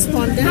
correspondent.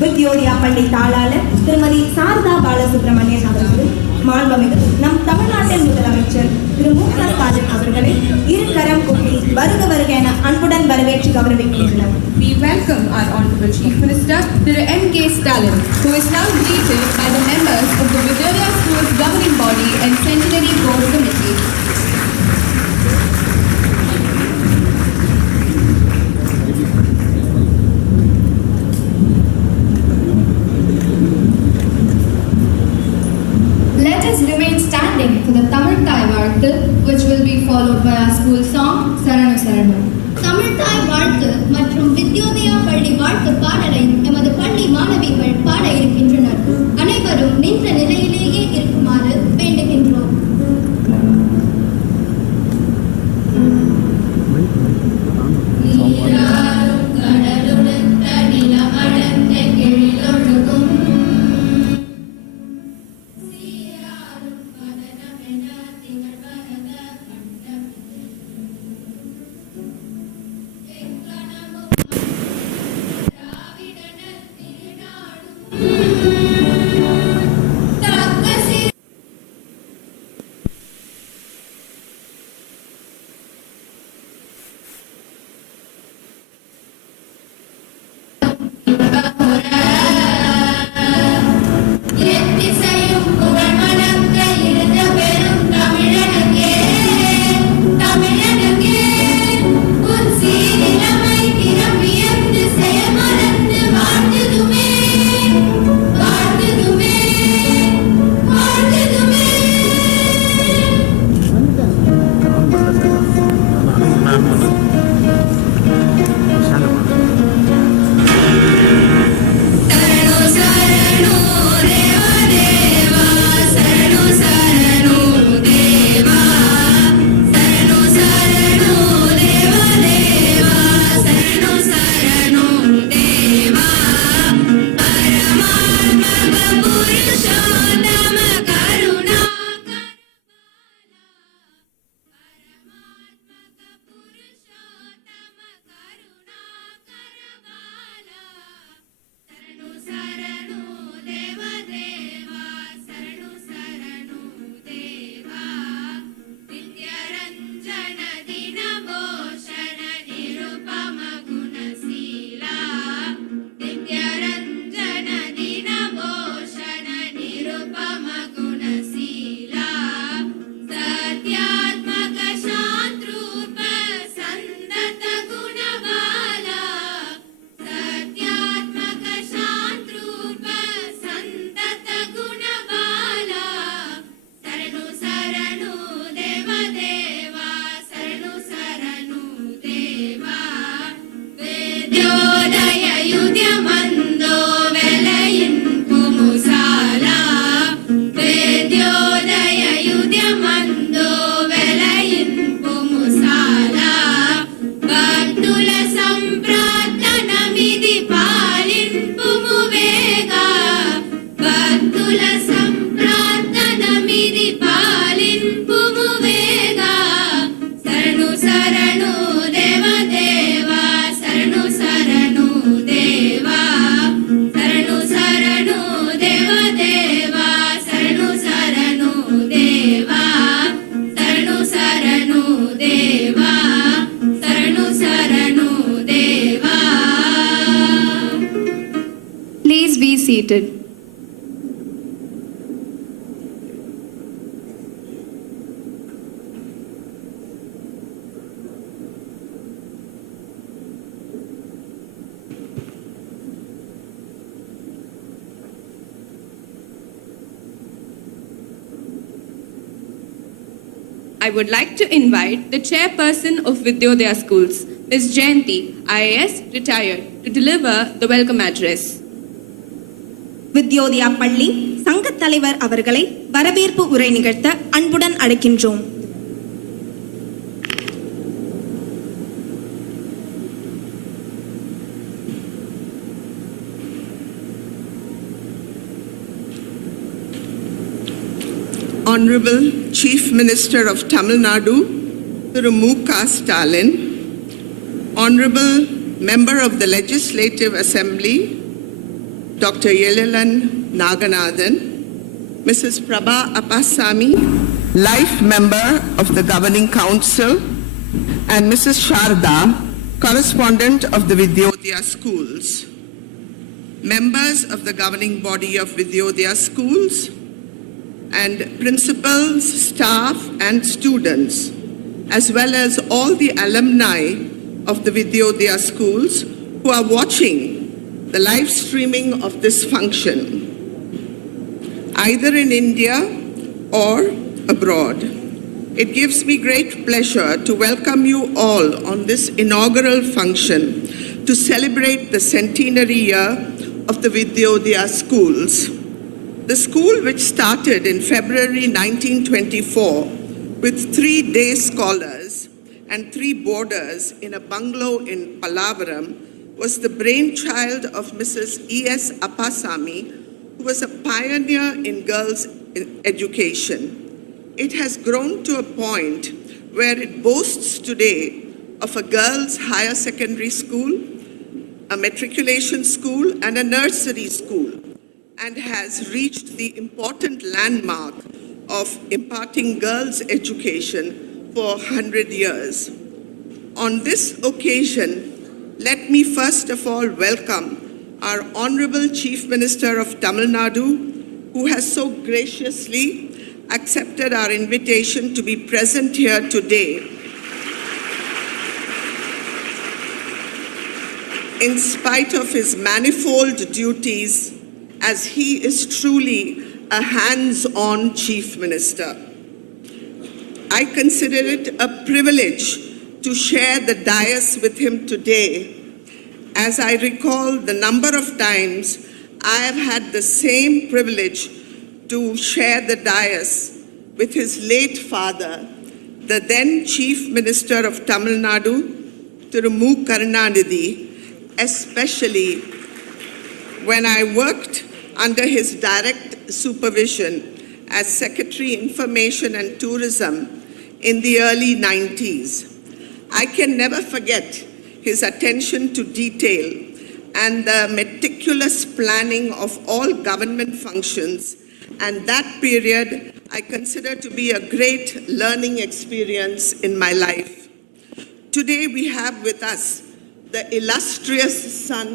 வித்யோதயா பள்ளி தாளாளர் திருமதி சாரதா பாலசுப்ரமணியன் அவர்களும் மாண்புமிகு நம் தமிழ்நாட்டின் முதலமைச்சர் திரு mkstalin அவர்களை இருகரம் கூப்பி வருக வருக என அன்புடன் வரவேற்று கௌரவிக்கின்றனர். We welcome our Honorable Chief Minister, Mr. mkstalin, who is now greeted by the members of the Vidya Schools Governing Body and Centenary Board Committee. Let us remain standing for the Tamil Thai Varthu, which will be followed by our school song, Saranu Saranu. Tamil தாய் வாழ்த்து மற்றும் வித்யோதயா பள்ளி வாழ்த்து பாடலை எமது பள்ளி மாணவிகள் பாட இருக்கின்றனர். அனைவரும் நின்ற நிலையிலேயே இருக்குமாறு வேண்டுகின்றோம். seated. I would like to invite the chairperson of Vidyodaya Schools, Ms. Jayanti, IAS, retired, to deliver the welcome address. Vidyodaya பள்ளி சங்கத் தலைவர் அவர்களை வரவேற்பு உரை நிகழ்த்த அன்புடன் அழைக்கின்றோம். Honorable Chief Minister of Tamil Nadu, Thiru mkstalin, Honorable Member of the Legislative Assembly, Dr. Yelalan Naganathan, Mrs. Prabha Appasamy, Life Member of the Governing Council, and Mrs. Sharda, Correspondent of the Vidyodaya Schools, members of the governing body of Vidyodaya Schools, and principals, staff, and students, as well as all the alumni of the Vidyodaya schools who are watching the live streaming of this function, either in India or abroad. It gives me great pleasure to welcome you all on this inaugural function to celebrate the centenary year of the Vidyodaya schools. The school, which started in February 1924 with 3 day scholars and 3 boarders in a bungalow in Pallavaram, was the brainchild of Mrs. E.S. Appasamy, who was a pioneer in girls' education. It has grown to a point where it boasts today of a girls' higher secondary school, a matriculation school, and a nursery school, and has reached the important landmark of imparting girls' education for 100 years. On this occasion, let me first of all welcome our Honorable Chief Minister of Tamil Nadu, who has so graciously accepted our invitation to be present here today. In spite of his manifold duties, as he is truly a hands-on Chief Minister. I consider it a privilege to share the dais with him today, as I recall the number of times I have had the same privilege to share the dais with his late father, the then Chief Minister of Tamil Nadu, Thiru Karunanidhi, especially when I worked under his direct supervision as Secretary Information and Tourism in the early 90s. I can never forget his attention to detail and the meticulous planning of all government functions, and that period I consider to be a great learning experience in my life. Today we have with us the illustrious son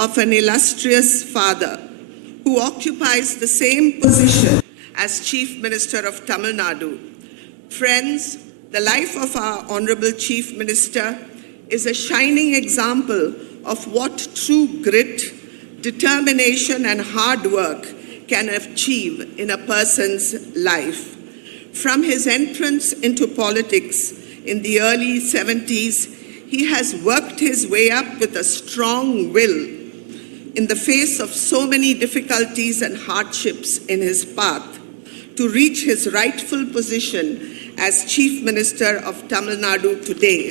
of an illustrious father, who occupies the same position as Chief Minister of Tamil Nadu. Friends, the life of our Honorable Chief Minister is a shining example of what true grit, determination, and hard work can achieve in a person's life. From his entrance into politics in the early 70s, he has worked his way up with a strong will in the face of so many difficulties and hardships in his path to reach his rightful position as Chief Minister of Tamil Nadu today.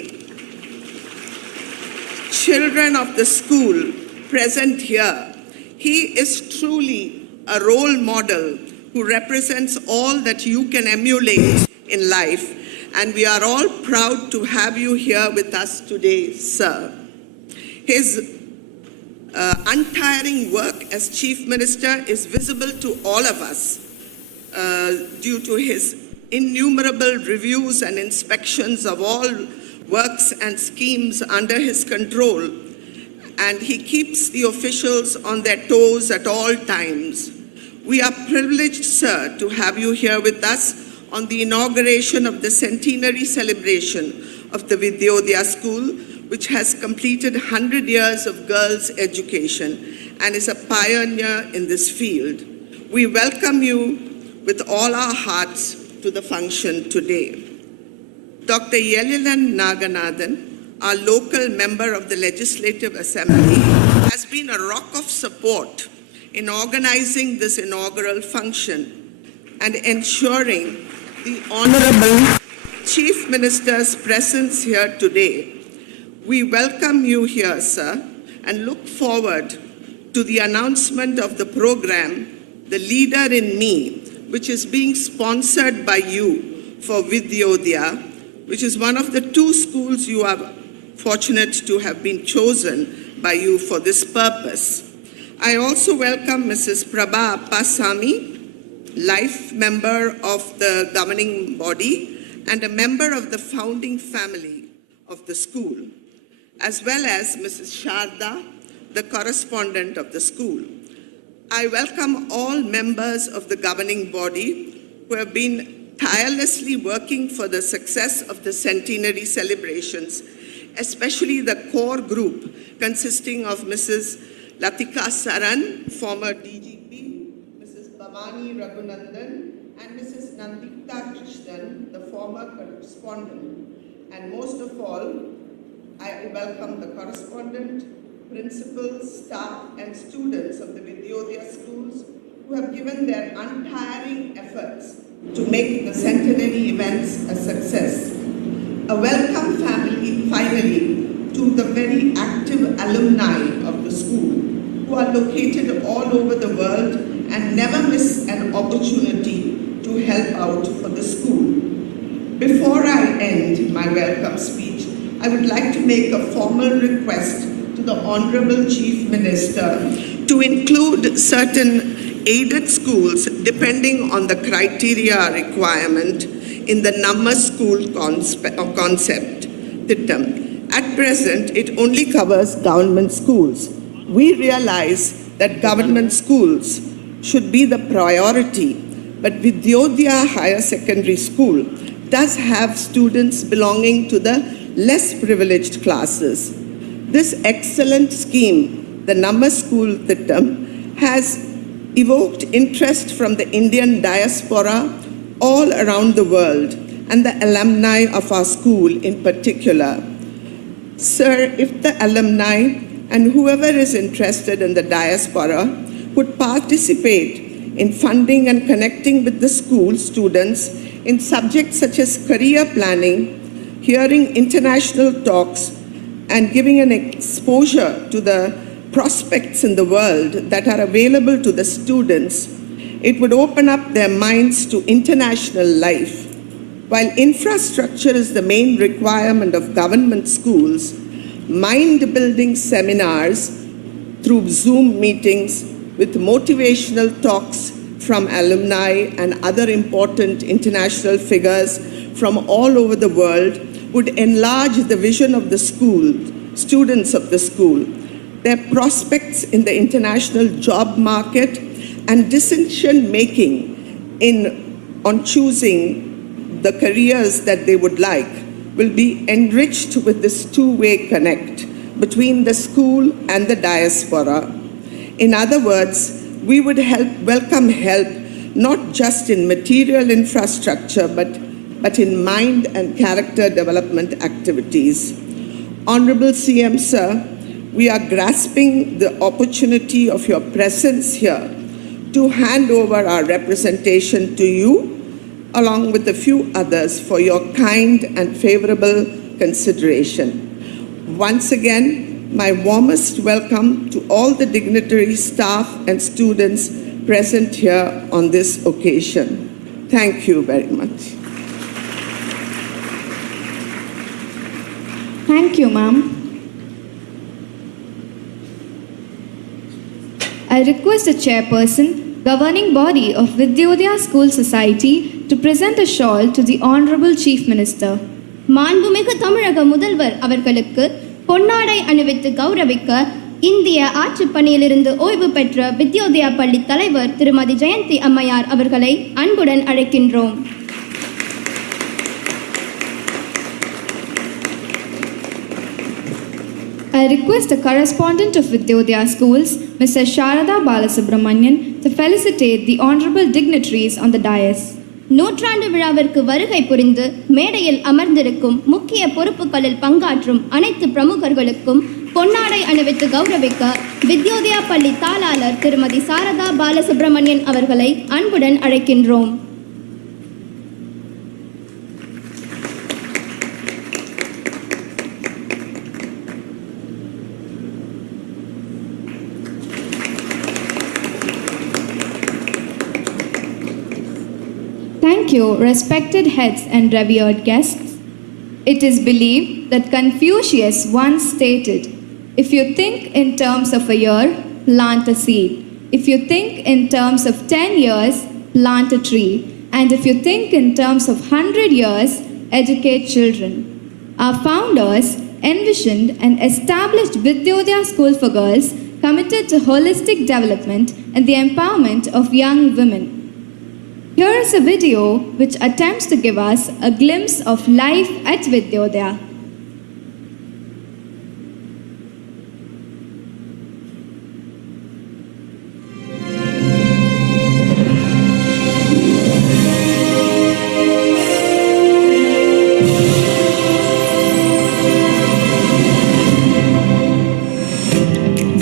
Children of the school present here, he is truly a role model who represents all that you can emulate in life, and we are all proud to have you here with us today, sir. His untiring work as Chief Minister is visible to all of us due to his innumerable reviews and inspections of all works and schemes under his control, and he keeps the officials on their toes at all times. We are privileged, sir, to have you here with us on the inauguration of the centenary celebration of the Vidyodaya School, which has completed 100 years of girls' education and is a pioneer in this field. We welcome you with all our hearts to the function today. Dr. Yelilan Naganathan, our local member of the Legislative Assembly, has been a rock of support in organizing this inaugural function and ensuring the Honorable Chief Minister's presence here today. We welcome you here, sir, and look forward to the announcement of the program, The Leader in Me, which is being sponsored by you for Vidyodaya, which is one of the 2 schools you are fortunate to have been chosen by you for this purpose. I also welcome Mrs. Prabha Appasamy, life member of the governing body and a member of the founding family of the school, as well as Mrs. Sharda, the correspondent of the school. I welcome all members of the governing body who have been tirelessly working for the success of the centenary celebrations, especially the core group consisting of Mrs. Latika Saran, former DGP, Mrs. Bhavani Raghunandan, and Mrs. Nandita Krishnan, the former correspondent. And most of all, I welcome the correspondent, principals, staff, and students of the Vidyodaya schools who have given their untiring efforts to make the centenary events a success. A welcome finally to the very active alumni of the school who are located all over the world and never miss an opportunity to help out for the school. Before I end my welcome speech, I would like to make a formal request to the Honorable Chief Minister to include certain aided schools depending on the criteria requirement in the Namma School concept. At present, it only covers government schools. We realize that government schools should be the priority, but Vidyodaya Higher Secondary School does have students belonging to the less privileged classes. This excellent scheme, the Namma School Thittam, has evoked interest from the Indian diaspora all around the world and the alumni of our school in particular. Sir, if the alumni and whoever is interested in the diaspora would participate in funding and connecting with the school students in subjects such as career planning, hearing international talks, and giving an exposure to the prospects in the world that are available to the students, it would open up their minds to international life. While infrastructure is the main requirement of government schools, mind-building seminars through Zoom meetings with motivational talks from alumni and other important international figures from all over the world would enlarge the vision of the school, students of the school, their prospects in the international job market, and decision-making on choosing the careers that they would like will be enriched with this two-way connect between the school and the diaspora. In other words, we would welcome help not just in material infrastructure, but in mind and character development activities. Honorable CM, sir, we are grasping the opportunity of your presence here to hand over our representation to you, along with a few others, for your kind and favorable consideration. Once again, my warmest welcome to all the dignitaries, staff, and students present here on this occasion. Thank you very much. Thank you, ma'am. I request the chairperson, governing body of Vidyodaya School Society, to present a shawl to the Honorable Chief Minister. மாண்புமிகு தமிழக முதல்வர் அவர்களுக்கு பொன்னாடை அணிவித்து கௌரவிக்க இந்திய ஆட்சிப் பணியிலிருந்து ஓய்வு பெற்ற வித்யோதயா பள்ளி தலைவர் திருமதி ஜெயந்தி அம்மையார் அவர்களை அன்புடன் அழைக்கின்றோம். I request the correspondent of Vidyodaya Schools, Mrs. Sharada Balasubramanian, to felicitate the honorable dignitaries on the dais. நூற்றாண்டு விழாவிற்கு வருகை புரிந்து மேடையில் அமர்ந்திருக்கும் முக்கிய பொறுப்புகளில் பங்காற்றும் அனைத்து பிரமுகர்களுக்கும் பொன்னாடை அணிவித்து கௌரவிக்க வித்யோதயா பள்ளி தாளாளர் திருமதி சாரதா பாலசுப்ரமணியன் அவர்களை அன்புடன் அழைக்கின்றோம். Thank you, respected heads and revered guests. It is believed that Confucius once stated, "If you think in terms of a year, plant a seed. If you think in terms of 10 years, plant a tree. And if you think in terms of 100 years, educate children." Our founders envisioned and established Vidyodaya School for Girls, committed to holistic development and the empowerment of young women. Here is a video which attempts to give us a glimpse of life at Vidyodaya.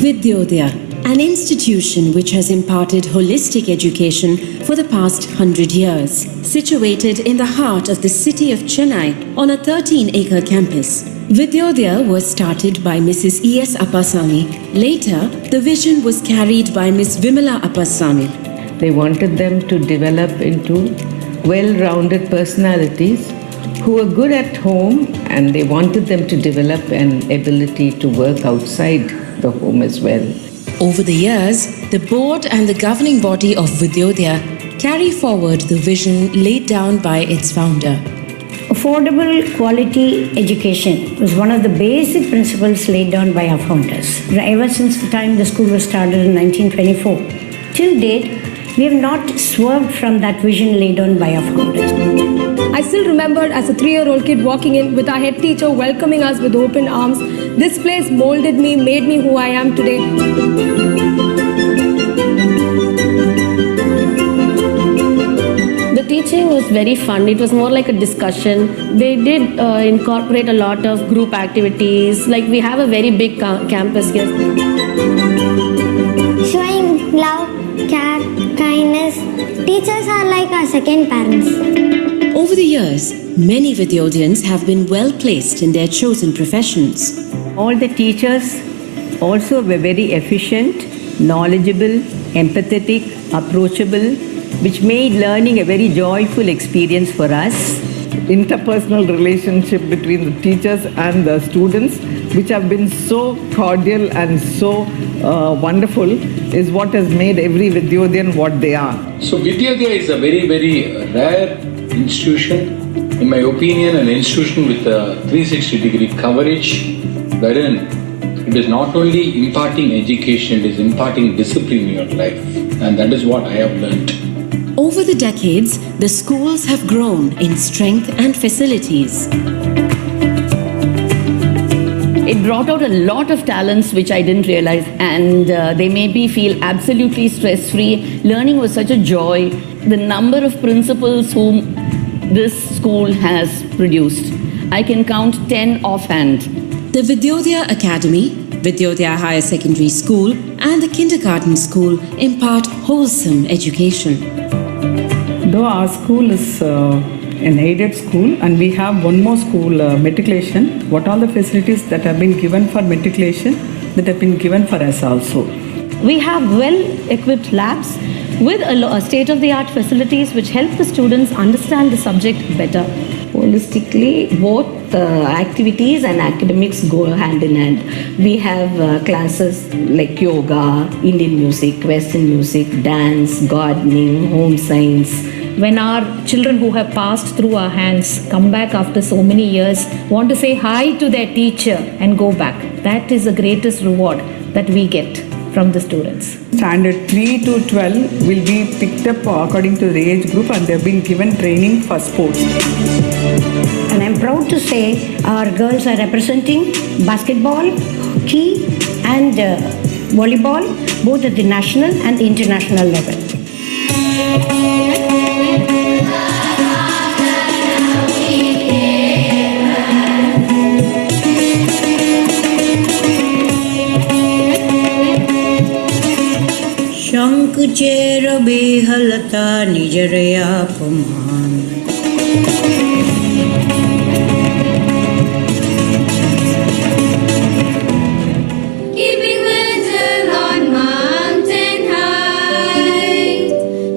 Vidyodaya, an institution which has imparted holistic education for the past 100 years. Situated in the heart of the city of Chennai on a 13-acre campus, Vidyodaya was started by Mrs. E.S. Appasamy. Later, the vision was carried by Ms. Vimala Appasamy. They wanted them to develop into well-rounded personalities who were good at home, and they wanted them to develop an ability to work outside the home as well. Over the years, the board and the governing body of Vidyodaya carry forward the vision laid down by its founder. Affordable quality education was one of the basic principles laid down by our founders. Ever since the time the school was started in 1924, till date, we have not swerved from that vision laid down by our founders. I still remember as a 3-year-old kid walking in with our head teacher welcoming us with open arms. This place molded me, made me who I am today. The teaching was very fun. It was more like a discussion. They did incorporate a lot of group activities. Like we have a very big campus here. Showing love, care, kindness. Teachers are like our second parents. Over the years, many Vidyodayans have been well placed in their chosen professions. All the teachers also were very efficient, knowledgeable, empathetic, approachable, which made learning a very joyful experience for us. Interpersonal relationship between the teachers and the students, which have been so cordial and so wonderful, is what has made every Vidyodayan what they are. So Vidyodaya is a very, very rare institution, in my opinion, an institution with a 360-degree coverage, wherein it is not only imparting education, it is imparting discipline in your life, and that is what I have learnt. Over the decades, the schools have grown in strength and facilities. It brought out a lot of talents which I didn't realize, and they made me feel absolutely stress-free. Learning was such a joy. The number of principals whom this school has produced, I can count 10 offhand. The Vidyodaya Academy, Vidyodaya Higher Secondary School, and the Kindergarten School impart wholesome education. Though our school is an aided school, and we have one more school, matriculation, what all the facilities that have been given for matriculation that have been given for us also. We have well-equipped labs with a state-of-the-art facilities which help the students understand the subject better. Holistically, both activities and academics go hand in hand. We have classes like yoga, Indian music, Western music, dance, gardening, home science. When our children who have passed through our hands come back after so many years, want to say hi to their teacher and go back, that is the greatest reward. that we get from the students. Standard 3 to 12 will be picked up according to the age group and they have been given training for sports. And I'm proud to say our girls are representing basketball, hockey and volleyball both at the national and the international level. शंकुचेर बेहलता निजरया पुमान Keeping little on mountain high,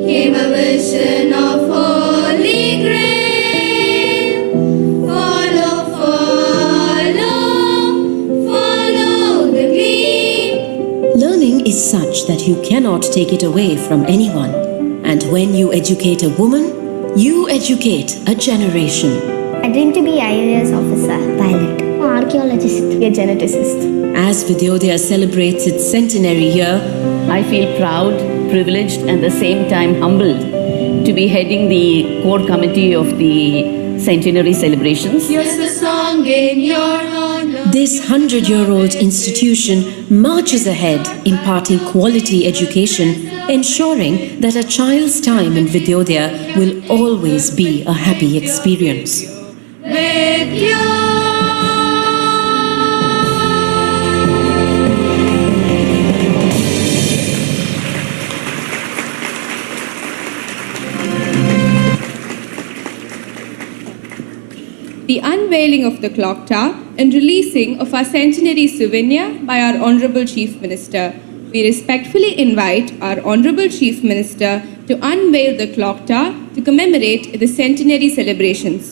came a vision of holy grail. Follow, follow, follow the gleam. Learning is such that you cannot take it away from anyone. And when you educate a woman, you educate a generation. I dream to be IAS officer, pilot, archaeologist, a geneticist. As Vidyodaya celebrates its centenary year, I feel proud, privileged, and at the same time humbled to be heading the core committee of the centenary celebrations. Here's the song in your honor. this 100-year-old institution marches ahead, imparting quality education, ensuring that a child's time in Vidyodaya will always be a happy experience. The unveiling of the clock tower and releasing of our centenary souvenir by our Honorable Chief Minister. We respectfully invite our Honorable Chief Minister to unveil the clock tower to commemorate the centenary celebrations.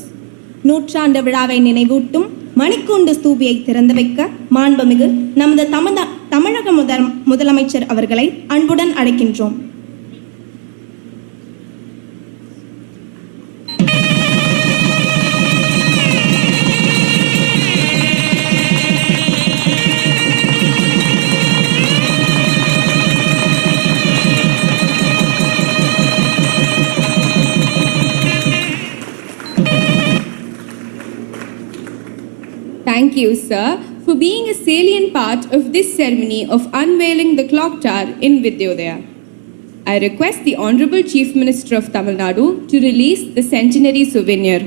நூற்றாண்டு விழாவை நினைவூட்டும் மணிக்கூண்டு ஸ்தூபியை திறந்து வைக்க மாண்புமிகு நமது தமிழக முதலமைச்சர் அவர்களை அன்புடன் அழைக்கின்றோம். Thank you, sir, for being a salient part of this ceremony of unveiling the clock tower in Vidyodaya. I request the Honorable Chief Minister of Tamil Nadu to release the centenary souvenir.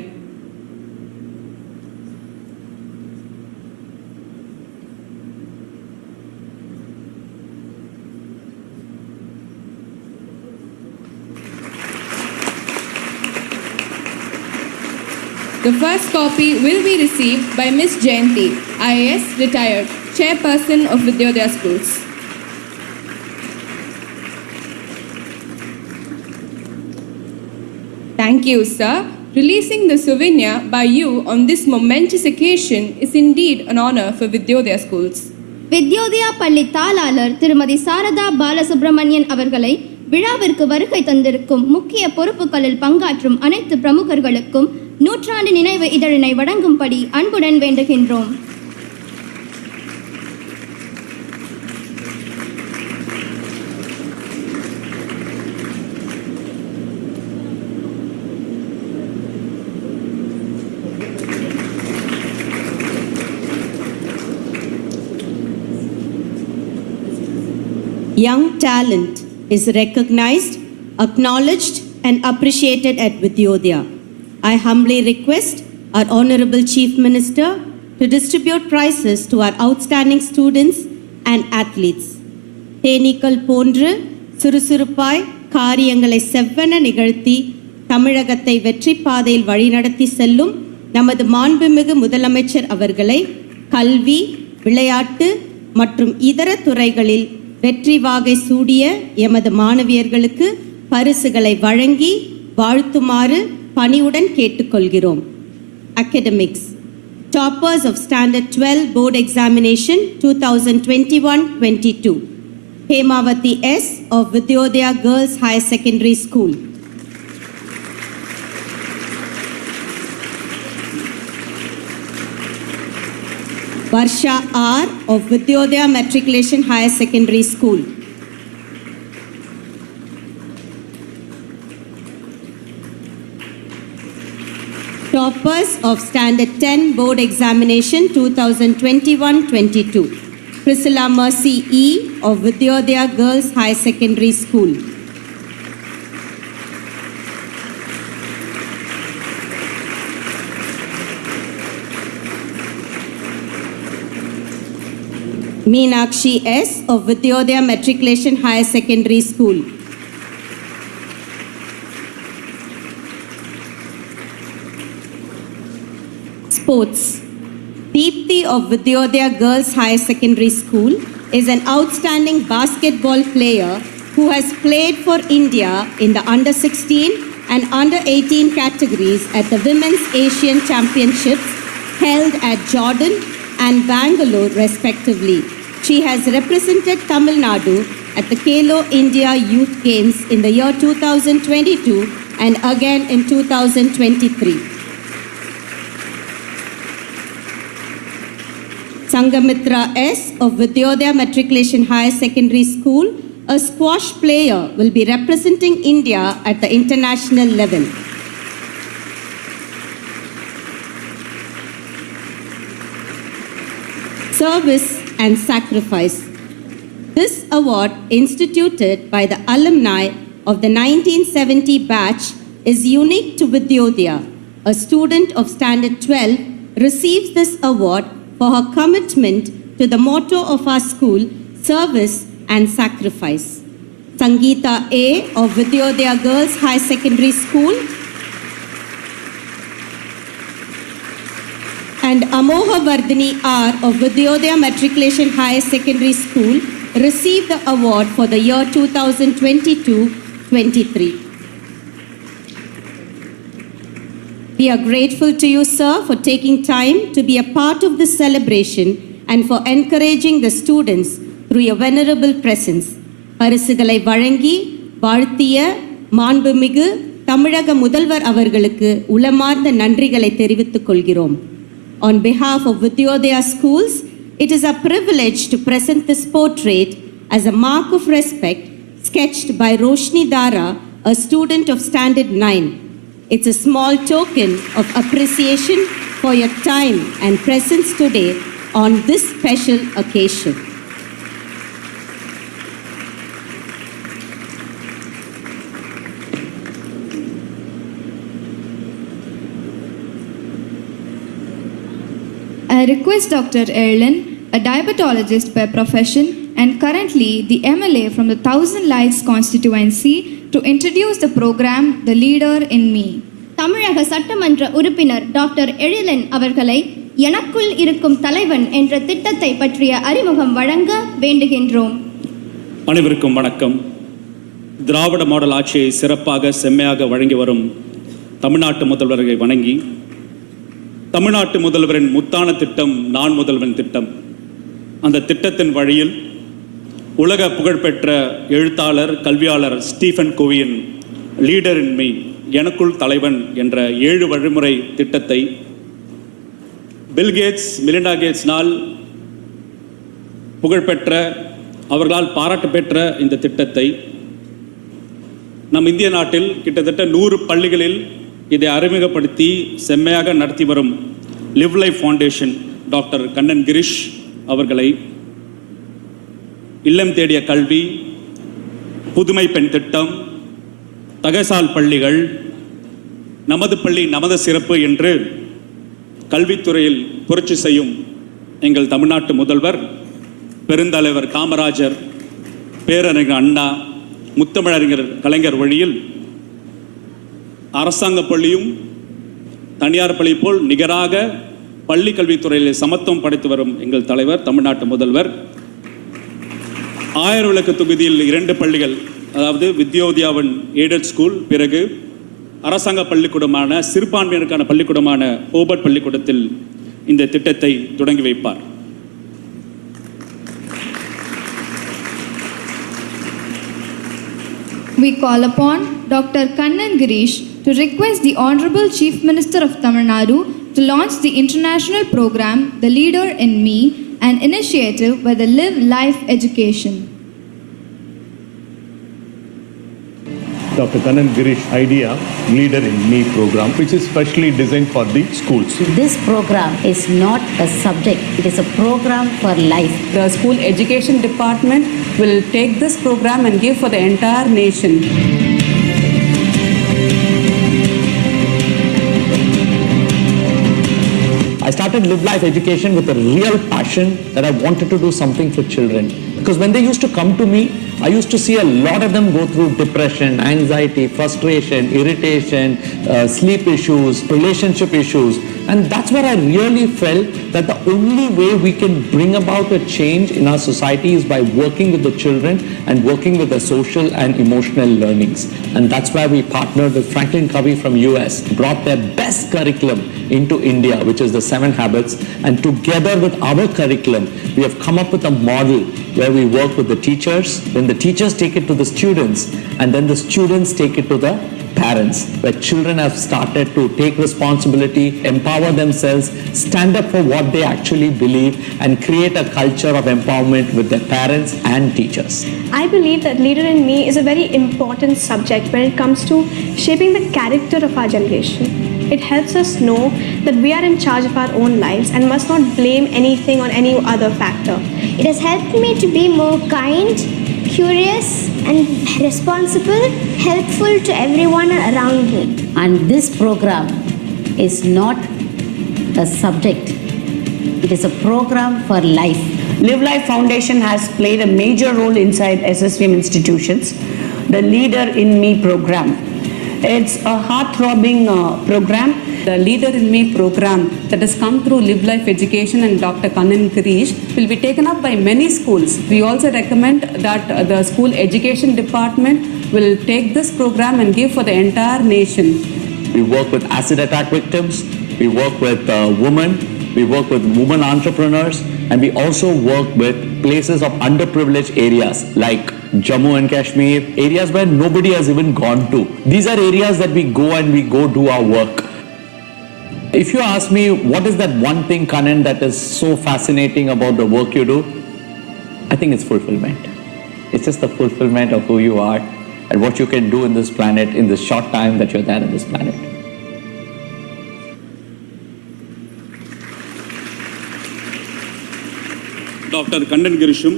The first copy will be received by Ms. Jayanti, IAS retired, Chairperson of Vidyodaya Schools. Thank you, sir. Releasing the souvenir by you on this momentous occasion is indeed an honor for Vidyodaya Schools. Vidyodaya பள்ளி தாளாளர் திருமதி சாரதா பாலசுப்ரமணியன் அவர்களை விழாவிற்கு வருகை தந்திருக்கும் முக்கிய பொறுப்புகளில் பங்காற்றும் அனைத்து பிரமுகர்களுக்கும் நூற்றாண்டு நினைவு இதழினை வழங்கும்படி அன்புடன் வேண்டுகின்றோம். Young talent is recognized, acknowledged and appreciated at Vidyodaya. I humbly request our Honorable Chief Minister to distribute prizes to our outstanding students and athletes. தேனீக்கள் போன்று சுறுசுறுப்பாய் காரியங்களை செவ்வன நிகழ்த்தி தமிழகத்தை வெற்றி பாதையில் வழிநடத்தி செல்லும் நமது மாண்புமிகு முதலமைச்சர் அவர்களை கல்வி, விளையாட்டு மற்றும் இதர துறைகளில் வெற்றி வாகை சூடிய எமது மாணவியர்களுக்கு பரிசுகளை வழங்கி வாழ்த்துமாறு பணிவுடன் கேட்டுக்கொள்கிறோம். Academics. Toppers of Standard 12 Board Examination 2021-22. Hemavati S. of Vidyodaya Girls Higher Secondary School. Varsha R. of Vidyodaya Matriculation Higher Secondary School. Toppers of Standard 10 Board Examination 2021-22. Priscilla Mercy E. of Vidyodaya Girls Higher Secondary School. Meenakshi S. of Vidyodaya Matriculation Higher Secondary School. Sports. Deepthi of Vidyodaya Girls Higher Secondary School is an outstanding basketball player who has played for India in the under-16 and under-18 categories at the Women's Asian Championships held at Jordan and Bangalore respectively. She has represented Tamil Nadu at the Khelo India Youth Games in the year 2022 and again in 2023. Sangamitra S. of Vidyodaya Matriculation Higher Secondary School, a squash player, will be representing India at the international level. Service and sacrifice. This award, instituted by the alumni of the 1970 batch, is unique to Vidyodaya. A student of Standard 12 receives this award for her commitment to the motto of our school, service and sacrifice. Sangeeta A. of Vidyodaya Girls High Secondary School and Amoha Vardhini R. of Vidyodaya Matriculation Higher Secondary School received the award for the year 2022-23. We are grateful to you, sir, for taking time to be a part of this celebration and for encouraging the students through your venerable presence. பரிசுகளை வழங்கி வாழ்த்திய மாண்புமிகு தமிழக முதல்வர் அவர்களுக்கு உளமார்ந்த நன்றிகளை தெரிவித்துக் கொள்கிறோம். On behalf of Vidyodaya Schools, it is a privilege to present this portrait as a mark of respect sketched by Roshni Dara, a student of Standard 9. It's a small token of appreciation for your time and presence today on this special occasion. I request Dr. Erlin, a diabetologist by profession and currently the MLA from the Thousand Lights constituency, to introduce the program, The Leader in Me. தமிழக சட்டமன்ற உறுப்பினர் டாக்டர் எழிலன் அவர்களை எனக்குள் இருக்கும் தலைவன் என்ற திட்டத்தை பற்றிய அறிமுகம் வழங்க வேண்டுகின்றோம். அனைவருக்கும் வணக்கம். திராவிட மாடல் ஆட்சியை சிறப்பாக செம்மையாக வழங்கி வரும் தமிழ்நாட்டு முதல்வரை வணங்கி, தமிழ்நாட்டு முதல்வரின் முத்தான திட்டம் நான் முதல்வன் திட்டம், அந்த திட்டத்தின் வழியில் உலக புகழ்பெற்ற எழுத்தாளர் கல்வியாளர் ஸ்டீஃபன் கோவியின் லீடர் இன் மீ, எனக்குள் தலைவன் என்ற 7 வழிமுறை திட்டத்தை பில்கேட்ஸ் மிலிண்டா கேட்ஸ்னால் புகழ்பெற்ற, அவர்களால் பாராட்டு பெற்ற இந்த திட்டத்தை நம் இந்திய நாட்டில் கிட்டத்தட்ட 100 பள்ளிகளில் இதை அறிமுகப்படுத்தி செம்மையாக நடத்தி வரும் live life foundation doctor Kannan Krish அவர்களை, இல்லம் தேடிய கல்வி, புதுமை பெண் திட்டம், தகசால் பள்ளிகள், நமது பள்ளி நமது சிறப்பு என்று கல்வித்துறையில் புரட்சி செய்யும் எங்கள் தமிழ்நாட்டு முதல்வர் பெருந்தலைவர் காமராஜர், பேரறிஞர் அண்ணா, முத்தமிழறிஞர் கலைஞர் வழியில் அரசாங்க பள்ளியும் தனியார் பள்ளி போல் நிகராக பள்ளி கல்வித்துறையில் சமத்துவம் படைத்து வரும் எங்கள் தலைவர் தமிழ்நாட்டு முதல்வர் ஆயிரம் விளக்கு தொகுதியில் 2 பள்ளிகள், அதாவது வித்யோதயாவின் எய்டட் ஸ்கூல், பிறகு அரசாங்க பள்ளிக்கூடமான சிறுபான்மையினருக்கான பள்ளிக்கூடமான ஹோபர்ட் பள்ளிக்கூடத்தில் இந்த திட்டத்தை தொடங்கி வைப்பார். We call upon Dr. Kannan Girish to request the Honorable Chief Minister of Tamil Nadu to launch the international program The Leader in Me, an initiative by the Live Life Education. Dr. Kannan Girish idea, Leader in Me program, which is specially designed for the schools. This program is not a subject, it is a program for life. The school education department will take this program and give for the entire nation. I started Live Life Education with a real passion that I wanted to do something for children. Because when they used to come to me, I used to see a lot of them go through depression, anxiety, frustration, irritation, sleep issues, relationship issues. And that's where I really felt that the only way we can bring about a change in our society is by working with the children and working with the social and emotional learnings. And that's why we partnered with Franklin Covey from US, brought their best curriculum into India, which is the 7 Habits. And together with our curriculum, we have come up with a model where we work with the teachers, then the teachers take it to the students, and then the students take it to the parents, where children have started to take responsibility, empower themselves, stand up for what they actually believe, and create a culture of empowerment with their parents and teachers. I believe that Leader in Me is a very important subject when it comes to shaping the character of our generation. It helps us know that we are in charge of our own lives and must not blame anything on any other factor. It has helped me to be more kind, curious and responsible, helpful to everyone around me. And this program is not a subject, it is a program for life. Live Life Foundation has played a major role inside SSVM institutions. The Leader in Me program. It's a heart-throbbing program. The Leader in Me program that has come through Live Life Education and Dr. Kannan Girish will be taken up by many schools. We also recommend that the school education department will take this program and give for the entire nation. We work with acid attack victims, we work with women, we work with women entrepreneurs, and we also work with places of underprivileged areas like Jammu and Kashmir, areas where nobody has even gone to. These are areas that we go do our work. If you ask me, what is that one thing, Kannan, that is so fascinating about the work you do? I think it's fulfillment. It's just the fulfillment of who you are and what you can do in this planet in the short time that you're there on this planet. Doctor Kannan கிரிஷும்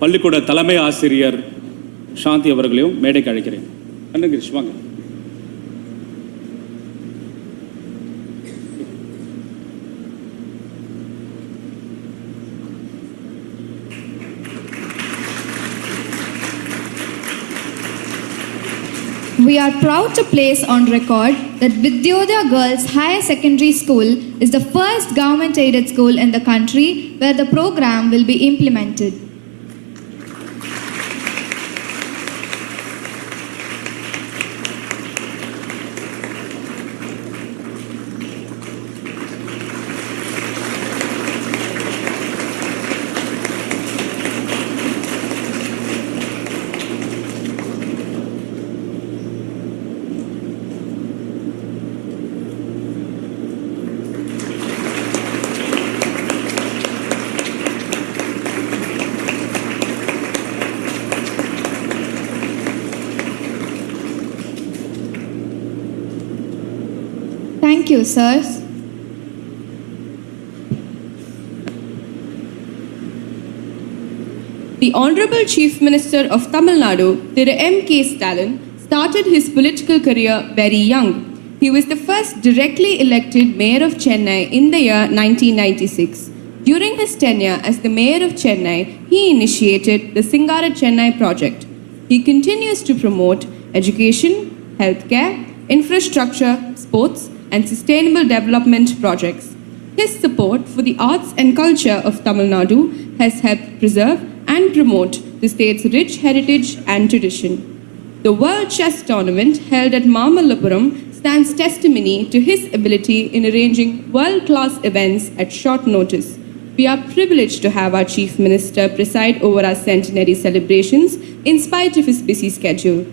பள்ளிக்கூட தலைமை ஆசிரியர் சாந்தி அவர்களையும் மேடைக்கு அழைக்கிறேன். கண்ணன் கிரிஷ் வாங்க. We are proud to place on record that Vidyodaya Girls Higher Secondary School is the first government-aided school in the country where the program will be implemented. Thank you, sirs. The Honorable Chief Minister of Tamil Nadu, Thiru mkstalin, started his political career very young. He was the first directly elected mayor of Chennai in the year 1996. During his tenure as the mayor of Chennai, he initiated the Singara Chennai project. He continues to promote education, healthcare, infrastructure, sports, and sustainable development projects. His support for the arts and culture of Tamil Nadu has helped preserve and promote the state's rich heritage and tradition. The World Chess Tournament held at Mamallapuram stands testimony to his ability in arranging world-class events at short notice. We are privileged to have our Chief Minister preside over our centenary celebrations in spite of his busy schedule.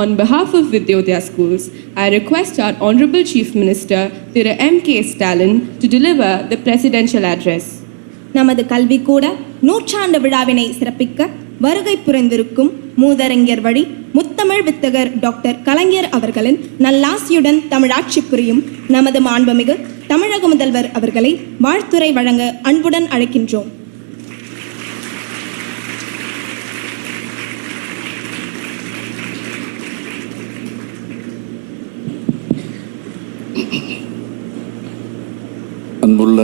On behalf of Vidyodaya Schools, I request our Honorable Chief Minister, Thiru mkstalin, to deliver the presidential address. நமது கல்விக்கூட நூற்றாண்டு விழாவினை சிறப்பிக்க வருகை புரிந்திருக்கும் மூதறிஞர் வழி முத்தமிழ் வித்தகர் டாக்டர் கலைஞர் அவர்களின் நல்லாசியுடன் தமிழாட்சி புரியும் நமது மாண்புமிகு தமிழக முதல்வர் அவர்களை வாழ்த்துரை வழங்க அன்புடன் அழைக்கின்றோம். அன்புள்ள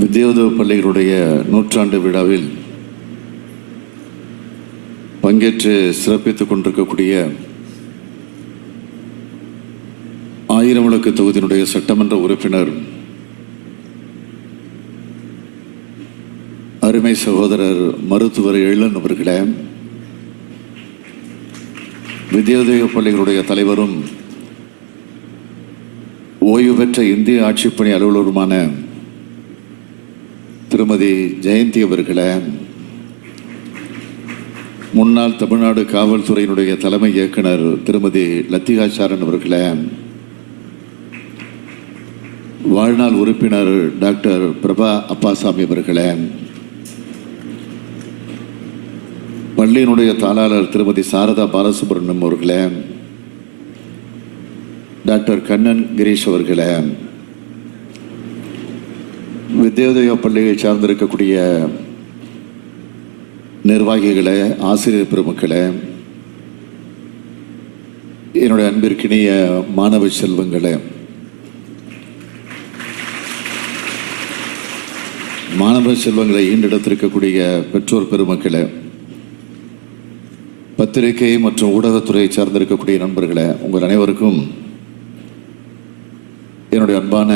வித்யோதய பள்ளிகளுடைய நூற்றாண்டு விழாவில் பங்கேற்று சிறப்பித்துக் கொண்டிருக்கக்கூடிய ஆயிரம் விளக்கு தொகுதியினுடைய சட்டமன்ற உறுப்பினர் அருமை சகோதரர் மருத்துவர் எழிலன் அவர்களே, வித்யோதய பள்ளிகளுடைய தலைவரும் ஓய்வு பெற்ற இந்திய ஆட்சிப்பணி அலுவலருமான திருமதி ஜெயந்தி அவர்களே, முன்னாள் தமிழ்நாடு காவல்துறையினுடைய தலைமை இயக்குனர் திருமதி லத்திகாச்சாரன் அவர்களே, வாழ்நாள் உறுப்பினர் டாக்டர் பிரபா அப்பாசாமி அவர்களே, பள்ளியினுடைய தாளாளர் திருமதி சாரதா பாலசுப்ரமணியம் அவர்களே, டாக்டர் கண்ணன் கிரீஷ் அவர்களே, வித்யோதயா பள்ளியை சார்ந்திருக்கக்கூடிய நிர்வாகிகளே, ஆசிரியர் பெருமக்களே, என்னுடைய அன்பிற்கினிய மாணவ செல்வங்களே, மாணவ செல்வங்களை ஈண்டெடுத்திருக்கக்கூடிய பெற்றோர் பெருமக்களே, பத்திரிகை மற்றும் ஊடகத்துறையை சார்ந்திருக்கக்கூடிய நண்பர்களே, உங்கள் அனைவருக்கும் என்னுடைய அன்பான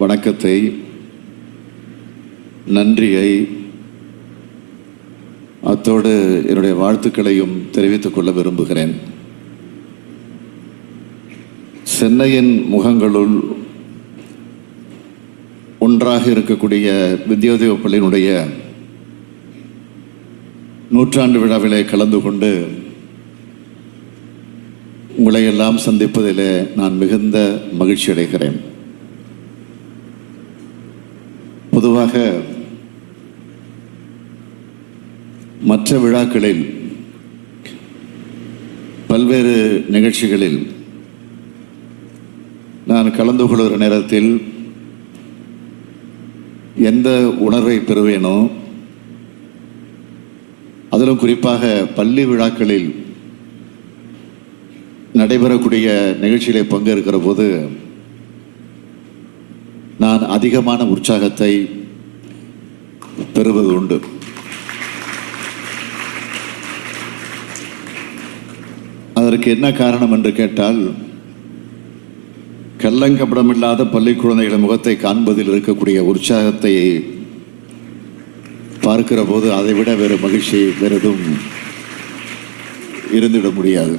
வணக்கத்தை, நன்றியை, அத்தோடு என்னுடைய வாழ்த்துக்களையும் தெரிவித்துக் கொள்ள விரும்புகிறேன். சென்னையின் முகங்களுள் ஒன்றாக இருக்கக்கூடிய வித்யோதய பள்ளியினுடைய நூற்றாண்டு விழாவிலே கலந்து கொண்டு உங்களை எல்லாம் சந்திப்பதிலே நான் மிகுந்த மகிழ்ச்சி அடைகிறேன். பொதுவாக மற்ற விழாக்களில் பல்வேறு நிகழ்ச்சிகளில் நான் கலந்து கொள்கிற நேரத்தில் எந்த உணர்வை பெறுவேனோ, அதிலும் குறிப்பாக பள்ளி விழாக்களில் நடைபெறக்கூடிய நிகழ்ச்சிகளை பங்கேற்கிற போது நான் அதிகமான உற்சாகத்தை பெறுவது உண்டு. அதற்கு என்ன காரணம் என்று கேட்டால், கள்ளங்கபடமில்லாத பள்ளி குழந்தைகளின் முகத்தை காண்பதில் இருக்கக்கூடிய உற்சாகத்தை பார்க்கிற போது அதைவிட வேறு மகிழ்ச்சி வேறு எதுவும் இருந்துவிட முடியாது.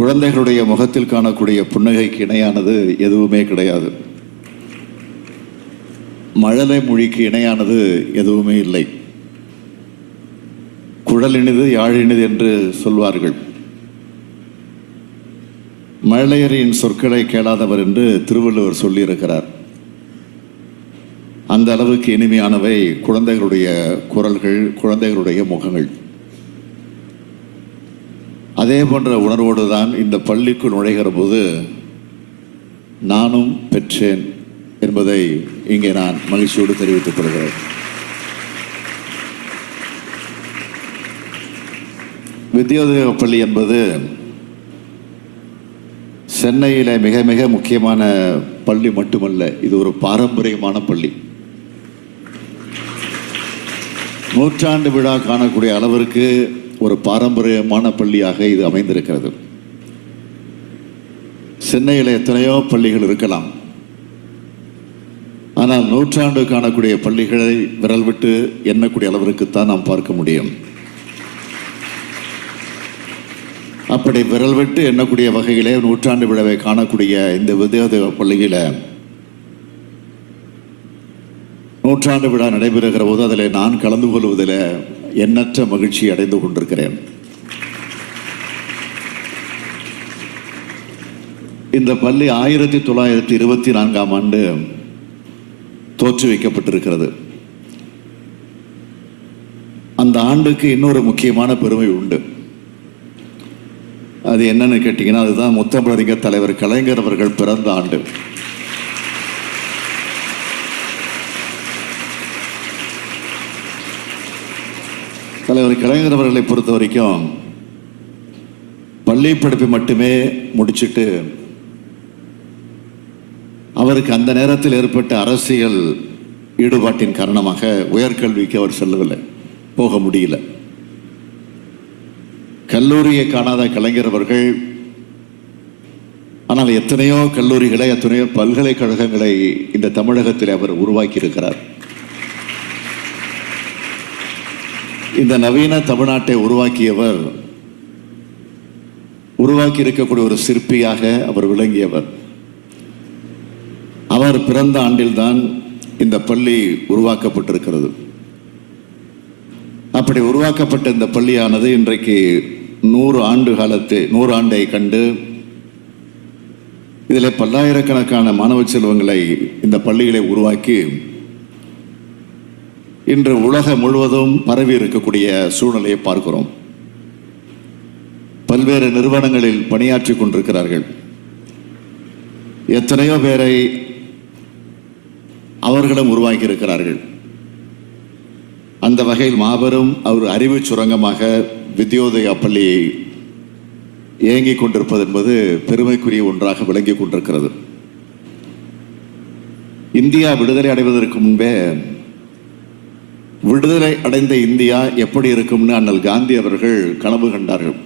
குழந்தைகளுடைய முகத்தில் காணக்கூடிய புன்னகைக்கு இணையானது எதுவுமே கிடையாது. மழலை மொழிக்கு இணையானது எதுவுமே இல்லை. குழல் இனிது யாழ் இனிது என்று சொல்வார்கள். மழலையரின் சொற்களை கேளாதவர் என்று திருவள்ளுவர் சொல்லியிருக்கிறார். அந்த அளவுக்கு இனிமையானவை குழந்தைகளுடைய குரல்கள், குழந்தைகளுடைய முகங்கள். அதே போன்ற உணர்வோடு தான் இந்த பள்ளிக்குள் நுழைகிற போது நானும் பெற்றேன் என்பதை இங்கே நான் மகிழ்ச்சியோடு தெரிவித்துக் கொள்கிறேன். வித்யோதய பள்ளி என்பது சென்னையில் மிக மிக முக்கியமான பள்ளி மட்டுமல்ல, இது ஒரு பாரம்பரியமான பள்ளி. நூற்றாண்டு விழா காணக்கூடிய அளவிற்கு ஒரு பாரம்பரியமான பள்ளியாக இது அமைந்திருக்கிறது. சென்னையில் எத்தனையோ பள்ளிகள் இருக்கலாம், ஆனால் நூற்றாண்டு காணக்கூடிய பள்ளிகளை விரல் விட்டு எண்ணக்கூடிய அளவிற்குத்தான் நாம் பார்க்க முடியும். அப்படி விரல் விட்டு எண்ணக்கூடிய வகையிலே நூற்றாண்டு விழாவை காணக்கூடிய இந்த வித்யோதய பள்ளியில் நூற்றாண்டு விழா நடைபெறுகிற போது அதில் நான் கலந்து கொள்வதில் எண்ணற்ற மகிழ்ச்சி அடைந்து கொண்டிருக்கிறேன். இந்த பள்ளி 1924ஆம் ஆண்டு தோற்றுவிக்கப்பட்டிருக்கிறது. அந்த ஆண்டுக்கு இன்னொரு முக்கியமான பெருமை உண்டு. அது என்னன்னு கேட்டீங்கன்னா, அதுதான் முத்தமிழறிஞர் தலைவர் கலைஞர் அவர்கள் பிறந்த ஆண்டு. தலைவர் கலைஞர் அவர்களை பொறுத்த வரைக்கும் பள்ளி படிப்பை மட்டுமே முடிச்சுட்டு அவருக்கு அந்த நேரத்தில் ஏற்பட்ட அரசியல் ஈடுபாட்டின் காரணமாக உயர்கல்விக்கு அவர் செல்லவில்லை, போக முடியல. கல்லூரியை காணாத கலைஞர் அவர்கள் ஆனால் எத்தனையோ கல்லூரிகளை, எத்தனையோ பல்கலைக்கழகங்களை இந்த தமிழகத்தில் அவர் உருவாக்கி இருக்கிறார். இந்த நவீன தமிழ்நாட்டை உருவாக்கியவர், உருவாக்கி இருக்கக்கூடிய ஒரு சிற்பியாக அவர் விளங்கியவர். அவர் பிறந்த ஆண்டில்தான் இந்த பள்ளி உருவாக்கப்பட்டிருக்கிறது. அப்படி உருவாக்கப்பட்ட இந்த பள்ளியானது இன்றைக்கு 100 ஆண்டை கண்டு இதில் பல்லாயிரக்கணக்கான மாணவ செல்வங்களை இந்த பள்ளிகளை உருவாக்கி இன்று உலகம் முழுவதும் பரவி இருக்கக்கூடிய சூழ்நிலையை பார்க்கிறோம். பல்வேறு நிறுவனங்களில் பணியாற்றி கொண்டிருக்கிறார்கள். எத்தனையோ பேரை அவர்களும் உருவாக்கி இருக்கிறார்கள். அந்த வகையில் மாபெரும் அவர் அறிவு சுரங்கமாக வித்யோதயா பள்ளியை இயங்கிக் கொண்டிருப்பது என்பது பெருமைக்குரிய ஒன்றாக விளங்கி கொண்டிருக்கிறது. இந்தியா விடுதலை அடைவதற்கு முன்பே விடுதலை அடைந்த இந்தியா எப்படி இருக்கும்னு அண்ணல் காந்தி அவர்கள் கனவு கண்டார்கள்.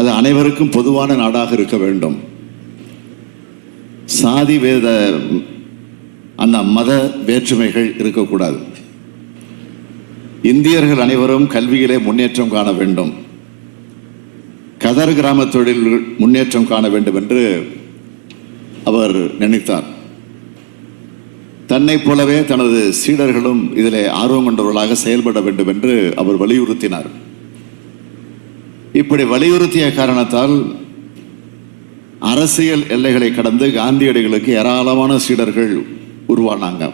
அது அனைவருக்கும் பொதுவான நாடாக இருக்க வேண்டும். சாதி வேத அந்த மத வேற்றுமைகள் இருக்கக்கூடாது. இந்தியர்கள் அனைவரும் கல்வியிலே முன்னேற்றம் காண வேண்டும். கதர் கிராம தொழில் முன்னேற்றம் காண வேண்டும் என்று அவர் நினைத்தார். தன்னை போலவே தனது சீடர்களும் இதிலே ஆர்வம் கொண்டவர்களாக செயல்பட வேண்டும் என்று அவர் வலியுறுத்தினார். இப்படி வலியுறுத்திய காரணத்தால் அரசியல் எல்லைகளை கடந்து காந்தியடிகளுக்கு ஏராளமான சீடர்கள் உருவானாங்க.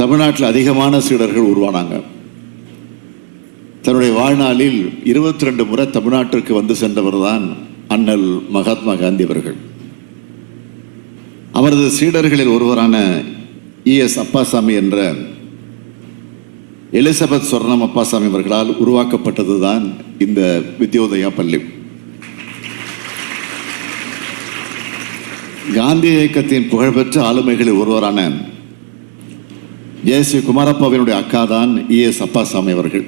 தமிழ்நாட்டில் அதிகமான சீடர்கள் உருவானாங்க. தன்னுடைய வாழ்நாளில் 22 முறை தமிழ்நாட்டிற்கு வந்து சென்றவர் தான் அண்ணல் மகாத்மா காந்தி அவர்கள். அவரது சீடர்களில் ஒருவரான ES அப்பாசாமி என்ற எலிசபெத் சொர்ணம் அப்பாசாமி அவர்களால் உருவாக்கப்பட்டதுதான் இந்த வித்யோதயா பள்ளி. காந்தி இயக்கத்தின் புகழ்பெற்ற ஆளுமைகளில் ஒருவரான JC குமாரப்பாவினுடைய அக்கா தான் ES அப்பாசாமி அவர்கள்.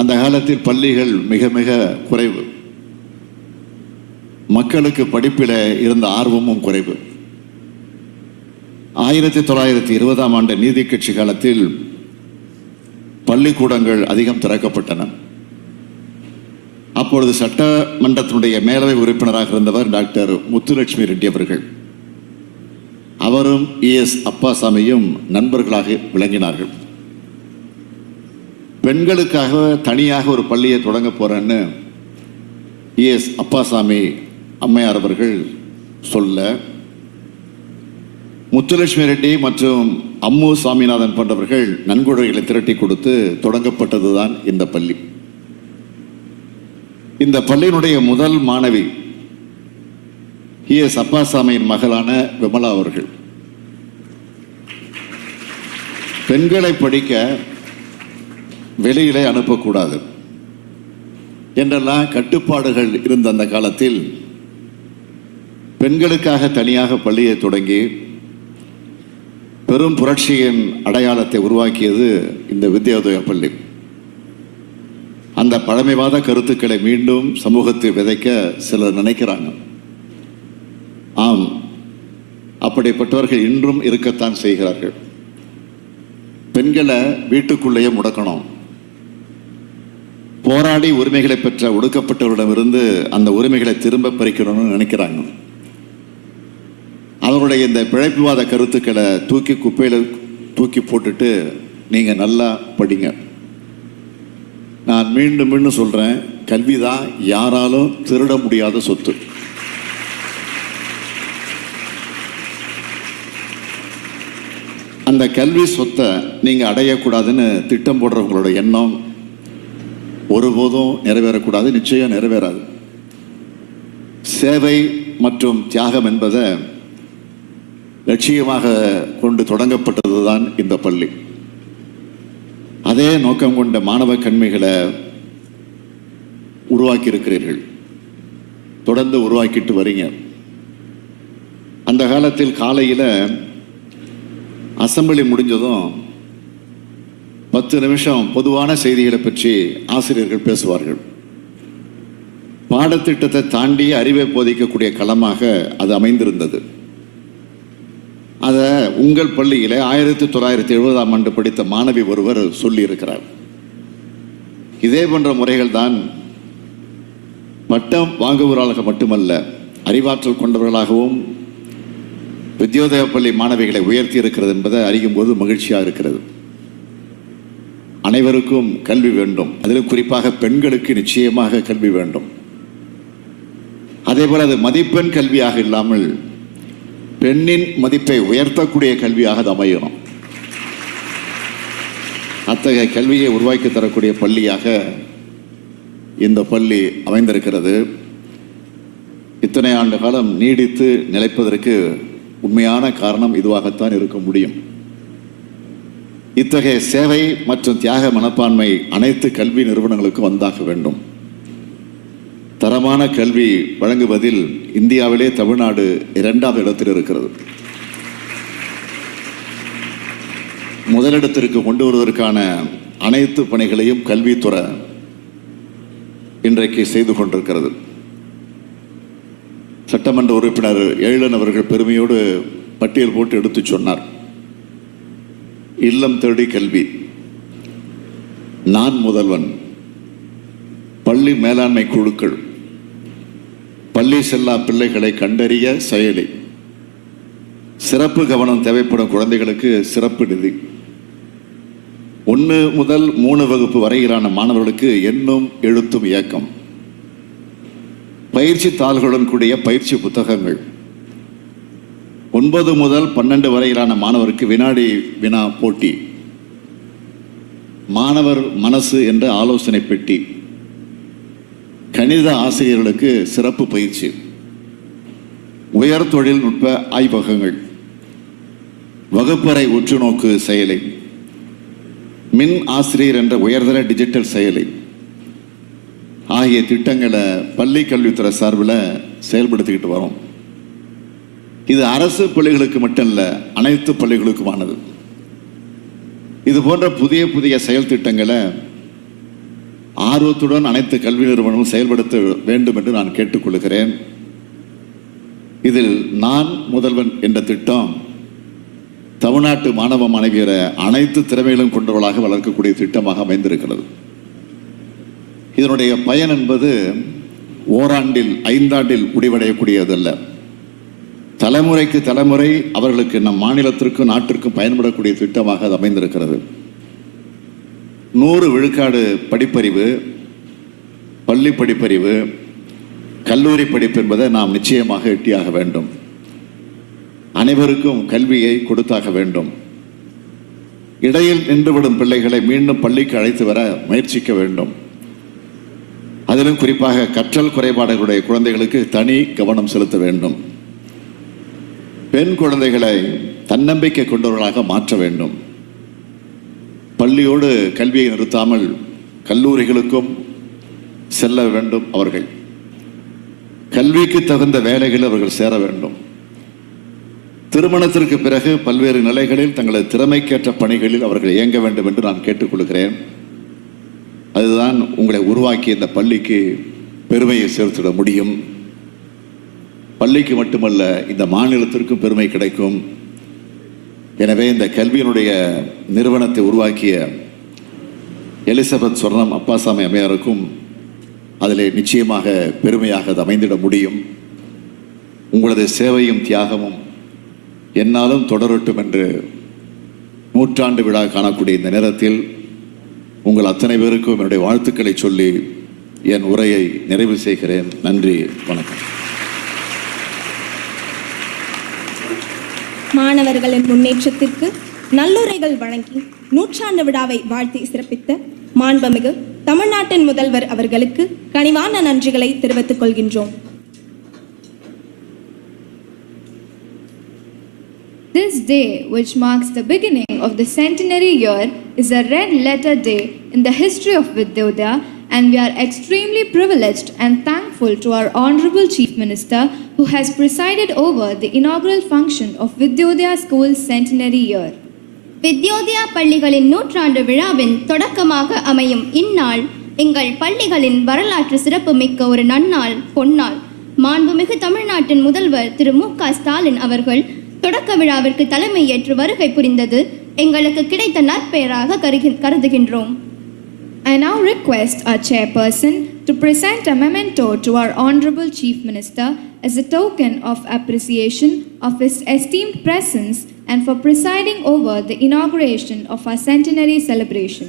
அந்த காலத்தில் பள்ளிகள் மிக மிக குறைவு. மக்களுக்கு படிப்பில் இருந்த ஆர்வமும் குறைவு. 1920ஆம் ஆண்டு நீதி கட்சி காலத்தில் பள்ளிக்கூடங்கள் அதிகம் திறக்கப்பட்டன. அப்பொழுது சட்டமன்றத்தினுடைய மேலவை உறுப்பினராக இருந்தவர் டாக்டர் முத்துலட்சுமி ரெட்டி அவர்கள். அவரும் ES அப்பாசாமியும் நண்பர்களாக விளங்கினார்கள். பெண்களுக்காக தனியாக ஒரு பள்ளியை தொடங்க போறேன்னு ES அப்பாசாமி அம்மையார் அவர்கள் சொல்ல, முத்துலட்சுமி ரெட்டி மற்றும் அம்மு சாமிநாதன் போன்றவர்கள் நன்கொடைகளை திரட்டி கொடுத்து தொடங்கப்பட்டதுதான் இந்த பள்ளி. இந்த பள்ளியினுடைய முதல் மாணவி ES அப்பாசாமியின் மகளான விமலா அவர்கள். பெண்களை படிக்க வெளியிலே அனுப்பக்கூடாது என்றெல்லாம் கட்டுப்பாடுகள் இருந்த அந்த காலத்தில் பெண்களுக்காக தனியாக பள்ளியை தொடங்கி பெரும் புரட்சியின் அடையாளத்தை உருவாக்கியது இந்த வித்யோதயா பள்ளி. அந்த பழமைவாத கருத்துக்களை மீண்டும் சமூகத்தில் விதைக்க சிலர் நினைக்கிறாங்க. ஆம், அப்படிப்பட்டவர்கள் இன்றும் இருக்கத்தான் செய்கிறார்கள். பெண்களை வீட்டுக்குள்ளேயே முடக்கணும், போராடி உரிமைகளை பெற்ற ஒடுக்கப்பட்டவரிடமிருந்து அந்த உரிமைகளை திரும்ப பறிக்கணும்னு நினைக்கிறாங்க. அவருடைய இந்த பிழைப்புவாத கருத்துக்களை தூக்கி குப்பையில் தூக்கி போட்டுட்டு நீங்கள் நல்லா படிங்க. நான் மீண்டும் மீண்டும் சொல்கிறேன், கல்வி தான் யாராலும் திருட முடியாத சொத்து. அந்த கல்வி சொத்தை நீங்கள் அடையக்கூடாதுன்னு திட்டம் போடுறவங்களோட எண்ணம் ஒருபோதும் நிறைவேறக்கூடாது, நிச்சயம் நிறைவேறாது. சேவை மற்றும் தியாகம் என்பதை லட்சியமாக கொண்டு தொடங்கப்பட்டது தான் இந்த பள்ளி. அதே நோக்கம் கொண்ட மாணவ கண்மிகளை உருவாக்கி இருக்கிறீர்கள், தொடர்ந்து உருவாக்கிட்டு வரீங்க. அந்த காலத்தில் காலையில் அசம்பிளி முடிஞ்சதும் 10 நிமிஷம் பொதுவான செய்திகளை பற்றி ஆசிரியர்கள் பேசுவார்கள். பாடத்திட்டத்தை தாண்டி அறிவை போதிக்கக்கூடிய களமாக அது அமைந்திருந்தது. அதை உங்கள் பள்ளியில் 1970ஆம் ஆண்டு படித்த மாணவி ஒருவர் சொல்லியிருக்கிறார். இதே போன்ற முறைகள் தான் பட்டம் வாங்குபவர்களாக மட்டுமல்ல, அறிவாற்றல் கொண்டவர்களாகவும் வித்யோதய பள்ளி மாணவிகளை உயர்த்தி இருக்கிறது என்பதை அறியும் போது மகிழ்ச்சியாக இருக்கிறது. அனைவருக்கும் கல்வி வேண்டும், அதிலும் குறிப்பாக பெண்களுக்கு நிச்சயமாக கல்வி வேண்டும். அதேபோல் அது மதிப்பெண் கல்வியாக இல்லாமல் பெண்ணின் மதிப்பை உயர்த்தக்கூடிய கல்வியாக அது அமையணும். அத்தகைய கல்வியை உருவாக்கி தரக்கூடிய பள்ளியாக இந்த பள்ளி அமைந்திருக்கிறது. இத்தனை ஆண்டு காலம் நீடித்து நிலைப்பதற்கு உண்மையான காரணம் இதுவாகத்தான் இருக்க முடியும். இத்தகைய சேவை மற்றும் தியாக மனப்பான்மை அனைத்து கல்வி நிறுவனங்களுக்கும் வந்தாக வேண்டும். தரமான கல்வி வழங்குவதில் இந்தியாவிலே தமிழ்நாடு 2ஆவது இடத்தில் இருக்கிறது. முதலிடத்திற்கு கொண்டு வருவதற்கான அனைத்து பணிகளையும் கல்வித்துறை இன்றைக்கு செய்து கொண்டிருக்கிறது. சட்டமன்ற உறுப்பினர் எழிலன் அவர்கள் பெருமையோடு பட்டியல் போட்டு எடுத்து சொன்னார். இல்லம் தேடி கல்வி, நான் முதல்வன், பள்ளி மேலாண்மை குழுக்கள், பள்ளி செல்லா பிள்ளைகளை கண்டறிய செயலி, சிறப்பு கவனம் தேவைப்படும் குழந்தைகளுக்கு சிறப்பு நிதி, 1 முதல் 3 வகுப்பு வரையிலான மாணவர்களுக்கு எண்ணும் எழுத்தும் இயக்கம், பயிற்சி தாள்களுடன் கூடிய பயிற்சி புத்தகங்கள், 9 முதல் 12 வரையிலான மாணவருக்கு வினாடி வினா போட்டி, மாணவர் மனசு என்ற ஆலோசனை பெட்டி, கணித ஆசிரியர்களுக்கு சிறப்பு பயிற்சி, உயர் தொழில்நுட்ப ஆய்வகங்கள், வகுப்பறை உற்றுநோக்கு செயலி, மின் ஆசிரியர் என்ற உயர்தர டிஜிட்டல் செயலி ஆகிய திட்டங்களை பள்ளி கல்வித்துறை சார்பில் செயல்படுத்திக்கிட்டு வரோம். இது அரசு பள்ளிகளுக்கு மட்டும் இல்லை, அனைத்து பள்ளிகளுக்குமானது. இது போன்ற புதிய புதிய செயல் திட்டங்களை ஆர்வத்துடன் அனைத்து கல்வி நிறுவனமும் செயல்படுத்த வேண்டும் என்று நான் கேட்டுக்கொள்கிறேன். இதில் நான் முதல்வன் என்ற திட்டம் தமிழ்நாட்டு மாணவ மாணவியரை அனைத்து திறமைகளும் கொண்டவர்களாக வளர்க்கக்கூடிய திட்டமாக அமைந்திருக்கிறது. இதனுடைய பயன் என்பது ஓராண்டில் 5 ஆண்டில் முடிவடையக்கூடியதல்ல. தலைமுறைக்கு தலைமுறை அவர்களுக்கு நம் மாநிலத்திற்கும் நாட்டிற்கும் பயன்படக்கூடிய திட்டமாக அது அமைந்திருக்கிறது. 100 விழுக்காடு படிப்பறிவு, பள்ளி படிப்பறிவு, கல்லூரி படிப்பு என்பதை நாம் நிச்சயமாக எட்டியாக வேண்டும். அனைவருக்கும் கல்வியை கொடுத்தாக வேண்டும். இடையில் நின்றுவிடும் பிள்ளைகளை மீண்டும் பள்ளிக்கு அழைத்து வர முயற்சிக்க வேண்டும். அதிலும் குறிப்பாக கற்றல் குறைபாடுகளுடைய குழந்தைகளுக்கு தனி கவனம் செலுத்த வேண்டும். பெண் குழந்தைகளை தன்னம்பிக்கை கொண்டவர்களாக மாற்ற வேண்டும். பள்ளியோடு கல்வியை நிறுத்தாமல் கல்லூரிகளுக்கும் செல்ல வேண்டும். அவர்கள் கல்விக்கு தகுந்த வேலைகளில் அவர்கள் சேர வேண்டும். திருமணத்திற்கு பிறகு பல்வேறு நிலைகளில் தங்களது திறமைக்கேற்ற பணிகளில் அவர்கள் இயங்க வேண்டும் என்று நான் கேட்டுக்கொள்கிறேன். அதுதான் உங்களை உருவாக்கி இந்த பள்ளிக்கு பெருமையை சேர்த்திட முடியும். பள்ளிக்கு மட்டுமல்ல, இந்த மாநிலத்திற்கும் பெருமை கிடைக்கும். எனவே இந்த கல்வியினுடைய நிறுவனத்தை உருவாக்கிய எலிசபெத் சொர்ணம் அப்பாசாமி அம்மையாருக்கும் அதில் நிச்சயமாக பெருமையாக அது அமைந்திட முடியும். உங்களது சேவையும் தியாகமும் என்னாலும் தொடரட்டும் என்று நூற்றாண்டு விழா காணக்கூடிய இந்த நேரத்தில் உங்கள் அத்தனை பேருக்கும் என்னுடைய வாழ்த்துக்களை சொல்லி என் உரையை நிறைவு செய்கிறேன். நன்றி, வணக்கம். மாணவர்களின் முன்னேற்றத்திற்கு நல்லுரைகள் வழங்கி நூற்றாண்டு விழாவை வாழ்த்தி சிறப்பித்த மாண்புமிகு தமிழ்நாட்டின் முதல்வர் அவர்களுக்கு கனிவான நன்றிகளை தெரிவித்துக் கொள்கின்றோம். This day, which marks the beginning of the centenary year, is a red-letter day in the history of Vidyodaya, and we are extremely privileged and thankful to our Honorable Chief Minister who has presided over the inaugural function of Vidyodaya School's centenary year. Vidyodaya பள்ளிகளின் நூற்றாண்டு விழாவின் தொடக்கமாக அமையும் இந்நாள் எங்கள் பள்ளிகளின் வரலாற்று சிறப்பு மிக்க ஒரு நன்னாள், பொன்னாள். மாண்புமிகு தமிழ்நாட்டின் முதல்வர் திரு mkstalin அவர்கள் தொடக்க விழாவிற்கு தலைமையேற்று வருகை புரிந்தது எங்களுக்கு கிடைத்த நற்பெயராக கருதுகின்றோம். I now request our chairperson to present a memento to our Honorable Chief Minister as a token of appreciation of his esteemed presence and for presiding over the inauguration of our centenary celebration.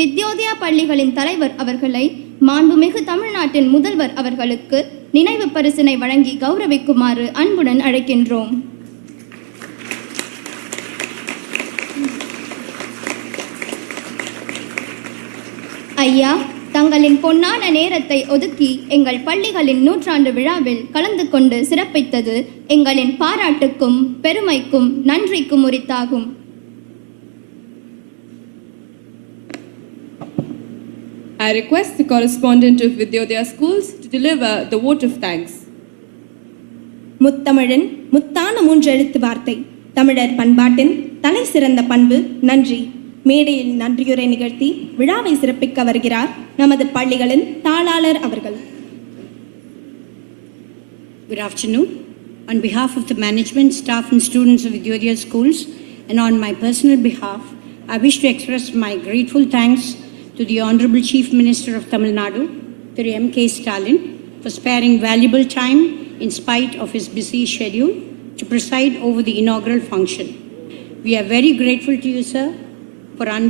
Vidyodaya பள்ளிகளின் தலைவர் அவர்களை மாண்புமிகு தமிழ்நாட்டின் முதல்வர் அவர்களுக்கு நினைவு பரிசினை வழங்கி கௌரவிக்குமாறு அன்புடன் அழைக்கின்றோம். ஐயா, தங்களின் பொன்னான நேரத்தை ஒதுக்கி எங்கள் பள்ளிகளின் நூற்றாண்டு விழாவில் கலந்து கொண்டு சிறப்பித்தது எங்களின் பாராட்டுக்கும் பெருமைக்கும் நன்றிக்கும் உரித்தாகும். I request the correspondent of Vidyodaya Schools to deliver the vote of thanks. முத்தமிழின் முத்தான மூன்றெழுத்து வார்த்தை, தமிழர் பண்பாட்டின் தலை சிறந்த பண்பு நன்றி. மேடையில் நன்றியுரை நிகழ்த்தி விழாவை சிறப்பிக்க வருகிறார் நமது பள்ளிகளின் தாளாளர் அவர்கள். Good afternoon. On behalf of the management, staff and students of Vidyodaya Schools and on my personal behalf, I wish to express my grateful thanks to the Honorable Chief Minister of Tamil Nadu, Thiru mkstalin, for sparing valuable time in spite of his busy schedule to preside over the inaugural function. We are very grateful to you, sir, for